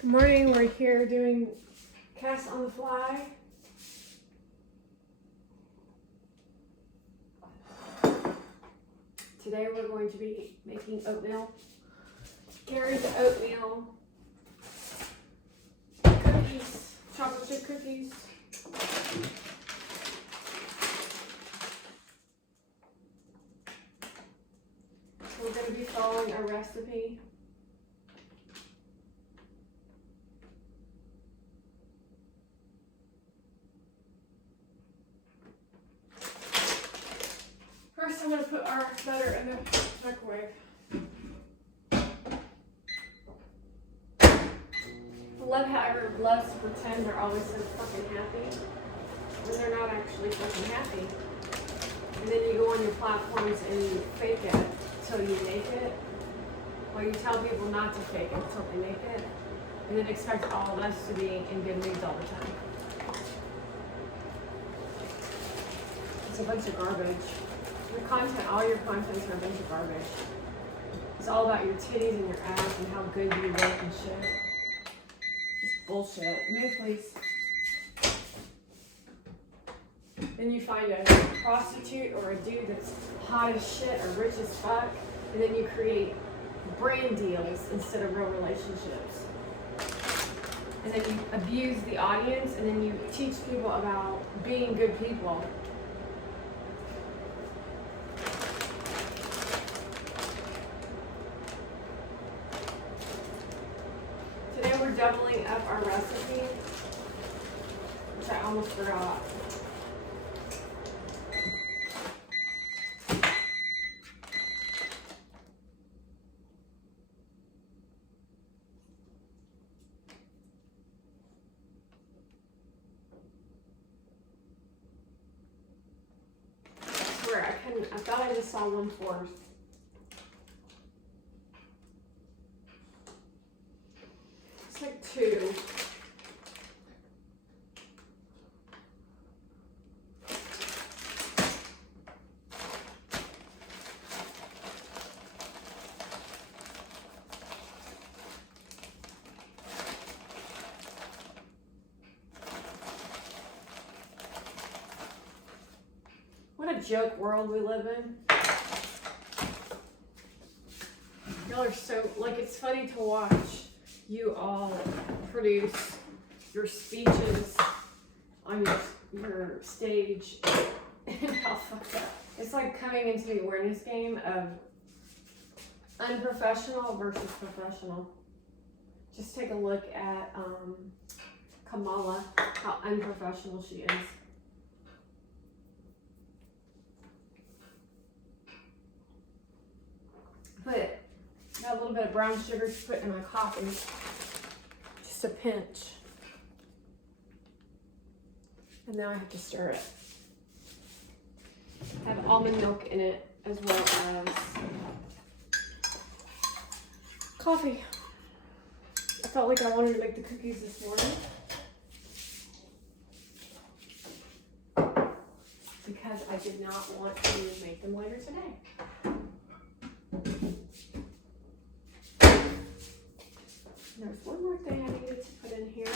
Good morning, we're here doing cast on the fly. Today we're going to be making oatmeal. Carry the oatmeal, cookies, chocolate chip cookies. We're going to be following a recipe. First, I'm going to put our butter in the microwave. I love how everyone loves to pretend they're always so fucking happy when they're not actually fucking happy. And then you go on your platforms and you fake it until you make it. Or you tell people not to fake it until they make it. And then expect all of us to be in good moods all the time. It's a bunch of garbage. Your content, all your contents are a bunch of garbage. It's all about your titties and your ass and how good you look and shit. It's bullshit. Move, please. Then you find a prostitute or a dude that's hot as shit or rich as fuck, and then you create brand deals instead of real relationships. And then you abuse the audience, and then you teach people about being good people. Today we're doubling up our recipe, which I almost forgot. I thought I just saw 1/4. It's like 2. What a joke world we live in. Y'all are so, like, it's funny to watch you all produce your speeches on your stage and how fucked up. It's like coming into the awareness game of unprofessional versus professional. Just take a look at Kamala, how unprofessional she is. Got a little bit of brown sugar to put in my coffee. Just a pinch. And now I have to stir it. I have almond milk in it as well as coffee. I felt like I wanted to make the cookies this morning because I did not want to make them later today. There's one more thing I needed to put in here.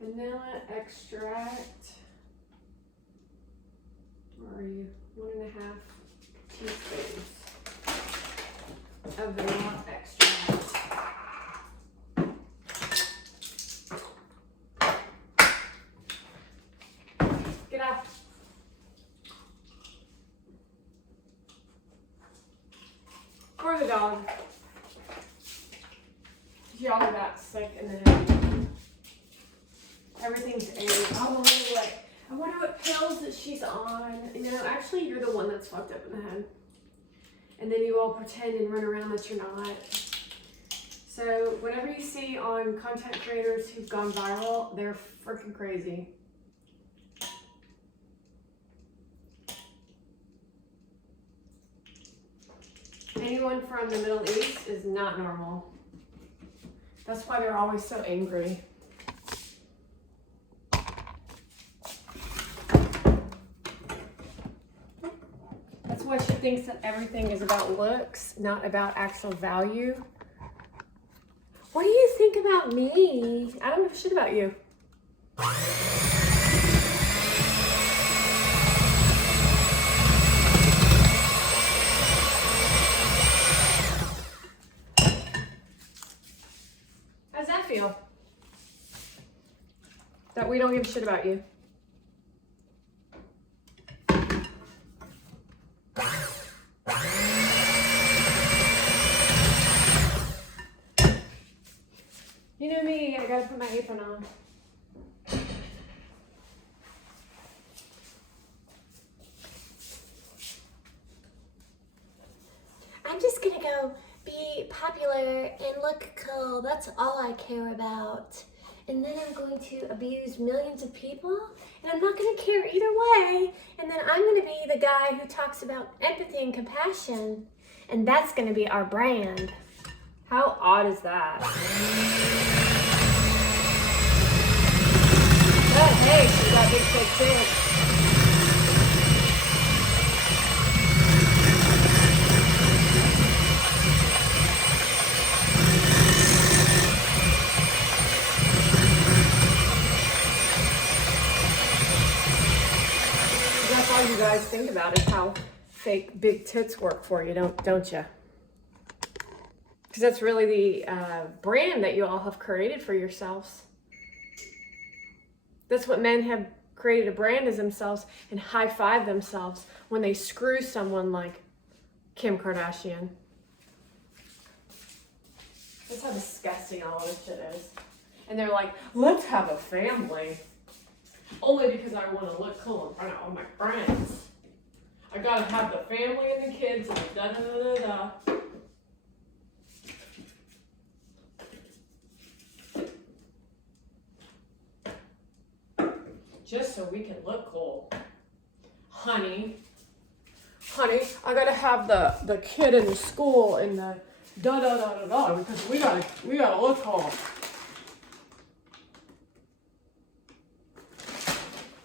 Vanilla extract. Where are you? 1.5 teaspoons of vanilla extract. Get up. Or the dog. Y'all got sick and then everything's oh, like, I wonder what pills that she's on. No, actually you're the one that's fucked up in the head. And then you all pretend and run around that you're not. So whenever you see on content creators who've gone viral, they're freaking crazy. Anyone from the Middle East is not normal. That's why they're always so angry. why she thinks that everything is about looks, not about actual value. What do you think about me? I don't give a shit about you. How's that feel? That we don't give a shit about you. You know me, I gotta put my apron on. I'm just gonna go be popular and look cool. That's all I care about. And then I'm going to abuse millions of people, and I'm not gonna care either way. And then I'm gonna be the guy who talks about empathy and compassion, and that's gonna be our brand. How odd is that? Oh, hey, she got big thick tits. That's all you guys think about is how fake big tits work for you, don't you? Because that's really the brand that you all have created for yourselves. That's what men have created a brand as themselves and high-five themselves when they screw someone like Kim Kardashian. That's how disgusting all this shit is. And they're like, let's have a family. Only because I want to look cool in front of all my friends. I gotta have the family and the kids and da da da da da. Just so we can look cool. Honey, I gotta have the kid in the school and the da da da da da because we gotta look cool.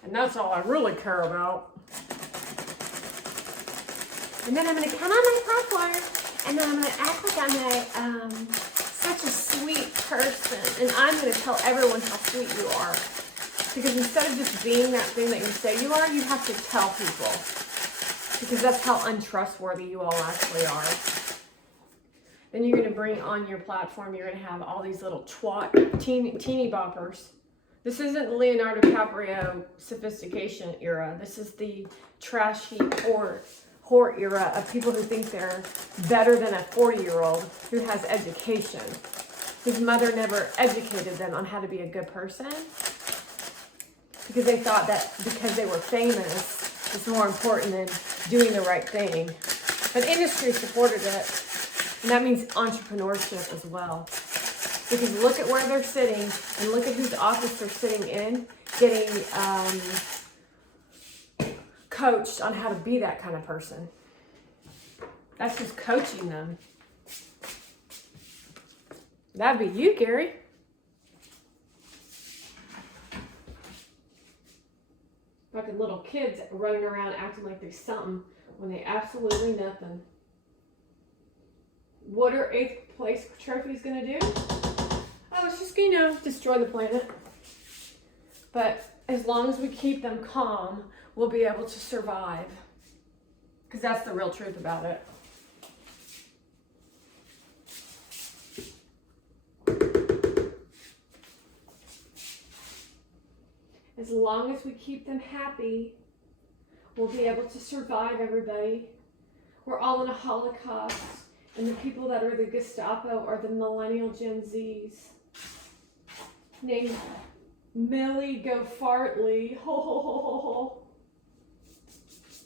And that's all I really care about. And then I'm gonna come on my platform, and then I'm gonna act like I'm such a sweet person, and I'm gonna tell everyone how sweet you are. Because instead of just being that thing that you say you are, you have to tell people. Because that's how untrustworthy you all actually are. Then you're going to bring on your platform, you're going to have all these little teeny boppers. This isn't the Leonardo DiCaprio sophistication era. This is the trash heap whore era of people who think they're better than a 40-year-old who has education. Whose mother never educated them on how to be a good person. Because they thought that because they were famous, it's more important than doing the right thing. But industry supported it. And that means entrepreneurship as well. Because look at where they're sitting and look at whose office they're sitting in, getting coached on how to be that kind of person. That's just coaching them. That'd be you, Gary. Fucking little kids running around acting like they're something when they absolutely nothing. What are 8th place trophies gonna do? Oh, it's just, destroy the planet. But as long as we keep them calm, we'll be able to survive. Because that's the real truth about it. As long as we keep them happy, we'll be able to survive, everybody. We're all in a Holocaust, and the people that are the Gestapo are the millennial Gen Zs. Named Millie Go Fartley. Ho ho ho ho ho.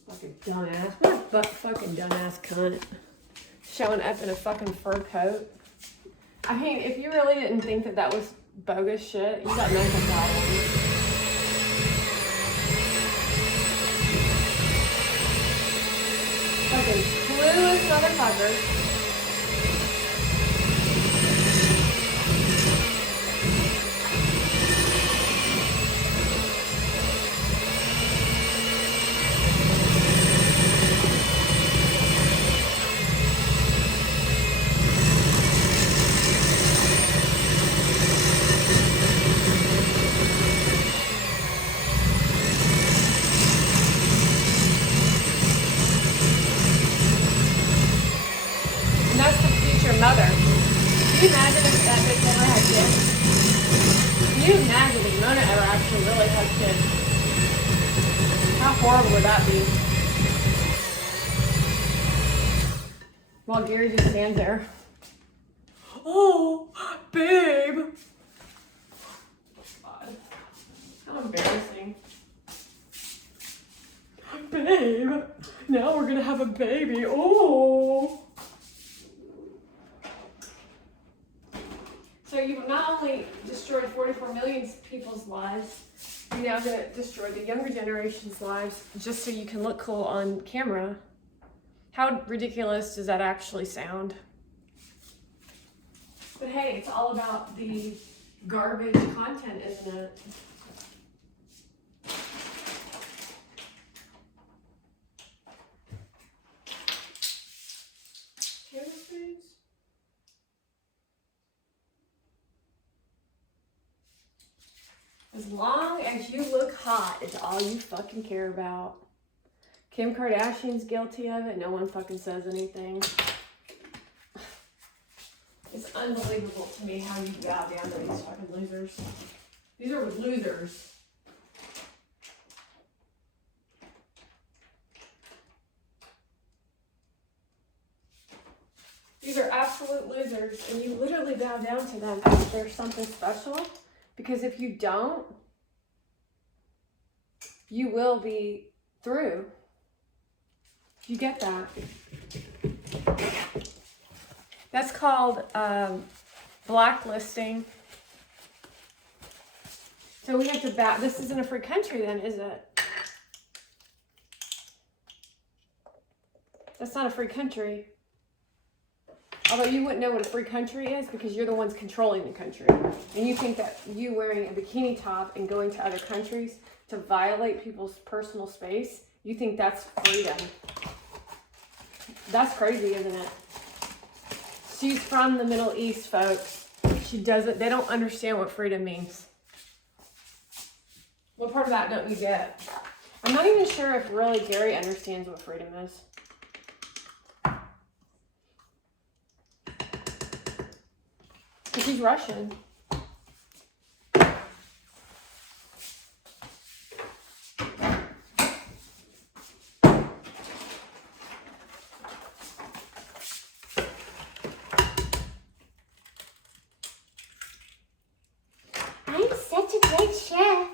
Fucking dumbass. What a fucking dumbass cunt. Showing up in a fucking fur coat. I mean, if you really didn't think that that was bogus shit, you got mental problems. Fucking clueless motherfucker. you imagine if Mona ever actually really had kids? How horrible would that be? While Gary just stands there. Oh, babe. God. How embarrassing. Babe, now we're gonna have a baby. Oh. So you've not only destroyed 44 million people's lives, you now gonna destroy the younger generation's lives just so you can look cool on camera. How ridiculous does that actually sound? But hey, it's all about the garbage content, isn't it? Tablespoons? As long as you look hot is all you fucking care about. Kim Kardashian's guilty of it. No one fucking says anything. It's unbelievable to me how you bow down to these fucking losers. These are losers. These are absolute losers, and you literally bow down to them as if they're something special. Because if you don't, you will be through. You get that? That's called blacklisting. So we have to bow. This isn't a free country then, is it? That's not a free country. Although you wouldn't know what a free country is because you're the ones controlling the country. And you think that you wearing a bikini top and going to other countries to violate people's personal space, you think that's freedom. That's crazy, isn't it? She's from the Middle East, folks. They don't understand what freedom means. What part of that don't you get? I'm not even sure if really Gary understands what freedom is. Because he's Russian. I'm such a great chef.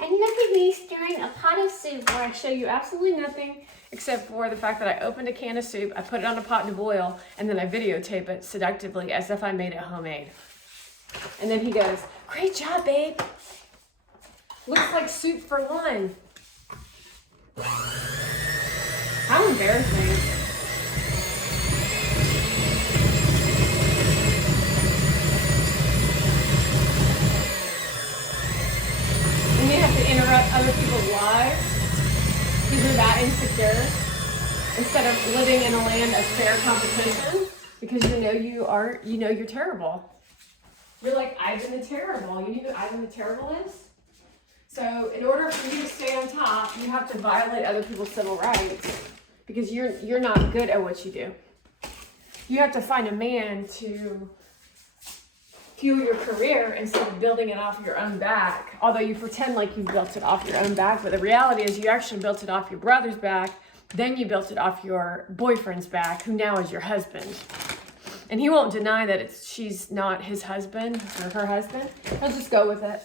And look at me stirring a pot of soup. Where I show you absolutely nothing except for the fact that I opened a can of soup, I put it on a pot to boil, and then I videotape it seductively as if I made it homemade. And then he goes, "Great job, babe. Looks like soup for one." How embarrassing. And you have to interrupt other people's lives because you're that insecure instead of living in a land of fair competition because you know you're terrible. You're like Ivan the Terrible. You know who Ivan the Terrible is? So in order for you to stay on top, you have to violate other people's civil rights because you're not good at what you do. You have to find a man to fuel your career instead of building it off your own back. Although you pretend like you built it off your own back, but the reality is you actually built it off your brother's back, then you built it off your boyfriend's back, who now is your husband. And he won't deny that she's not his husband or her husband. He'll just go with it.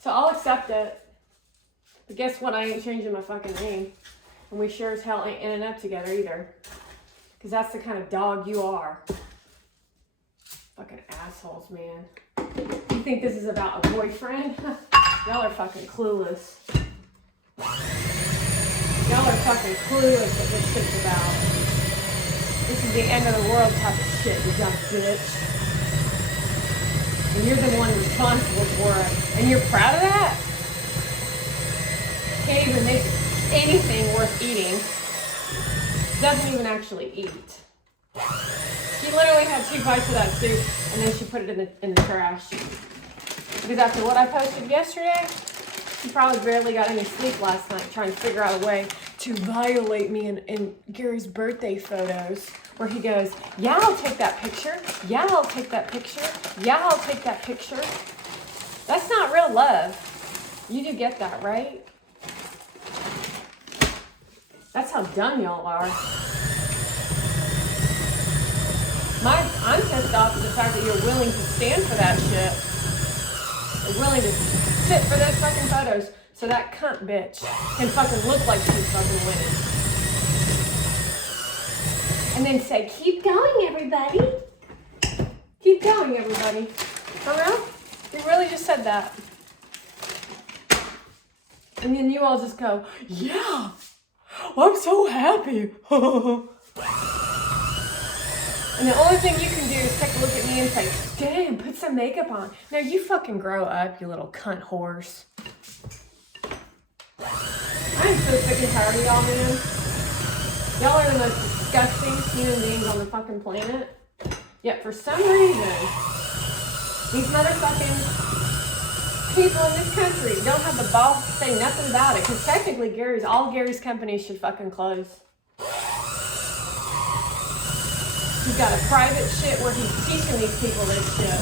So I'll accept it. But guess what? I ain't changing my fucking name. And we sure as hell ain't ending up together either. Because that's the kind of dog you are. Fucking assholes, man. You think this is about a boyfriend? Y'all are fucking clueless. Y'all are fucking clueless what this shit's about. This is the end of the world type of shit, you dumb bitch. And you're the one responsible for it. And you're proud of that? Can't even make anything worth eating. Doesn't even actually eat. She literally had 2 bites of that soup and then she put it in the trash. Because after what I posted yesterday, she probably barely got any sleep last night trying to figure out a way to violate me in Gary's birthday photos where he goes, yeah, I'll take that picture. Yeah, I'll take that picture. Yeah, I'll take that picture. That's not real love. You do get that, right? That's how dumb y'all are. I'm pissed off at the fact that you're willing to stand for that shit. You're willing to sit for those fucking photos so that cunt bitch can fucking look like she's fucking winning. And then say, keep going, everybody. Keep going, everybody. For real? You really just said that. And then you all just go, yeah, I'm so happy. And the only thing you can do is take a look at me and say, damn, put some makeup on. Now you fucking grow up, you little cunt horse. I'm so sick and tired of y'all, man. Y'all are the most disgusting human beings on the fucking planet. Yet for some reason, these motherfucking people in this country don't have the balls to say nothing about it. Because technically, all Gary's companies should fucking close. He's got a private shit where he's teaching these people this shit.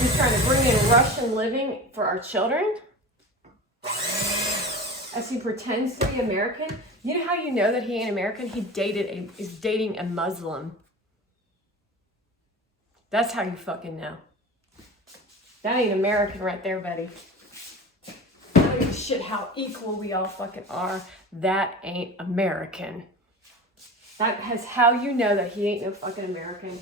He's trying to bring in Russian living for our children. As he pretends to be American. You know how you know that he ain't American? He is dating a Muslim. That's how you fucking know. That ain't American right there, buddy. I don't give a shit how equal we all fucking are. That ain't American. That is how you know that he ain't no fucking American.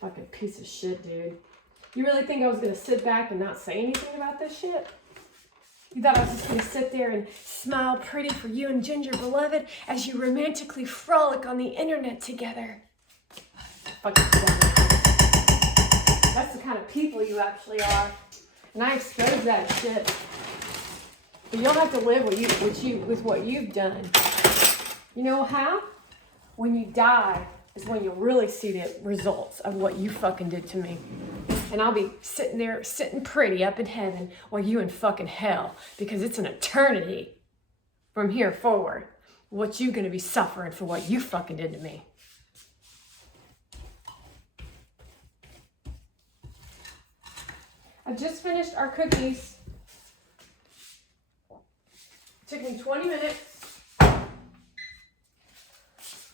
Fucking piece of shit, dude. You really think I was gonna sit back and not say anything about this shit? You thought I was just gonna sit there and smile pretty for you and Ginger Beloved as you romantically frolic on the internet together? Fucking dumb. That's the kind of people you actually are. And I expose that shit. But you'll have to live with what you've done. You know how? When you die is when you'll really see the results of what you fucking did to me. And I'll be sitting there, sitting pretty up in heaven while you in fucking hell. Because it's an eternity from here forward. What you gonna be suffering for what you fucking did to me. I just finished our cookies. It took me 20 minutes. I'm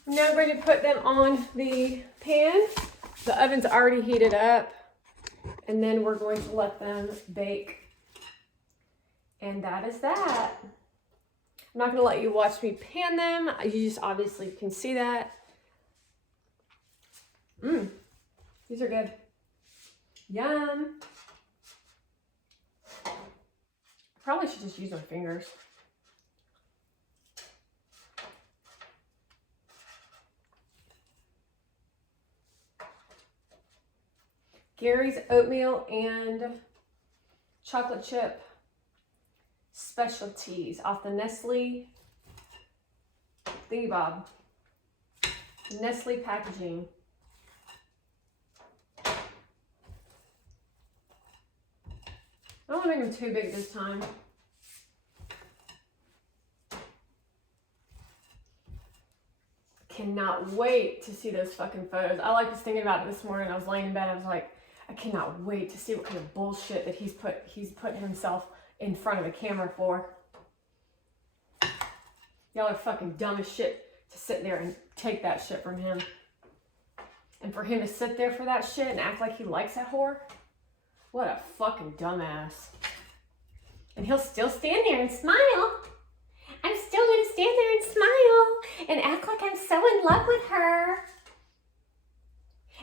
now going to put them on the pan. The oven's already heated up. And then we're going to let them bake. And that is that. I'm not going to let you watch me pan them. You just obviously can see that. These are good. Yum. Probably should just use my fingers. Gary's oatmeal and chocolate chip specialties off the Nestle thingy-bob. Nestle packaging. I don't want to make them too big this time. Cannot wait to see those fucking photos. I was thinking about it this morning. I was laying in bed. I was like, I cannot wait to see what kind of bullshit that he's put himself in front of a camera for. Y'all are fucking dumb as shit to sit there and take that shit from him. And for him to sit there for that shit and act like he likes that whore. What a fucking dumbass. And he'll still stand there and smile. I'm still gonna stand there and smile and act like I'm so in love with her.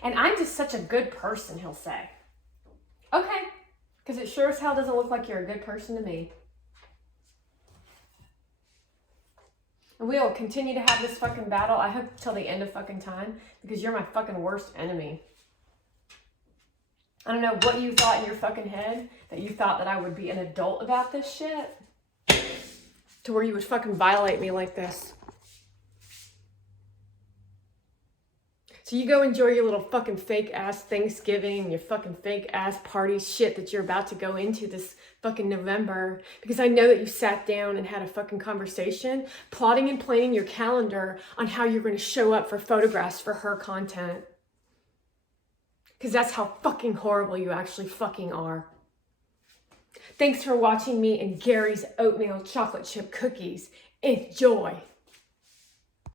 And I'm just such a good person, he'll say. Okay, because it sure as hell doesn't look like you're a good person to me. And we'll continue to have this fucking battle, I hope, till the end of fucking time, because you're my fucking worst enemy. I don't know what you thought in your fucking head, that you thought that I would be an adult about this shit, to where you would fucking violate me like this. So you go enjoy your little fucking fake ass Thanksgiving, your fucking fake ass party shit that you're about to go into this fucking November, because I know that you sat down and had a fucking conversation, plotting and planning your calendar on how you're going to show up for photographs for her content. Because that's how fucking horrible you actually fucking are. Thanks for watching me and Gary's oatmeal chocolate chip cookies. Enjoy.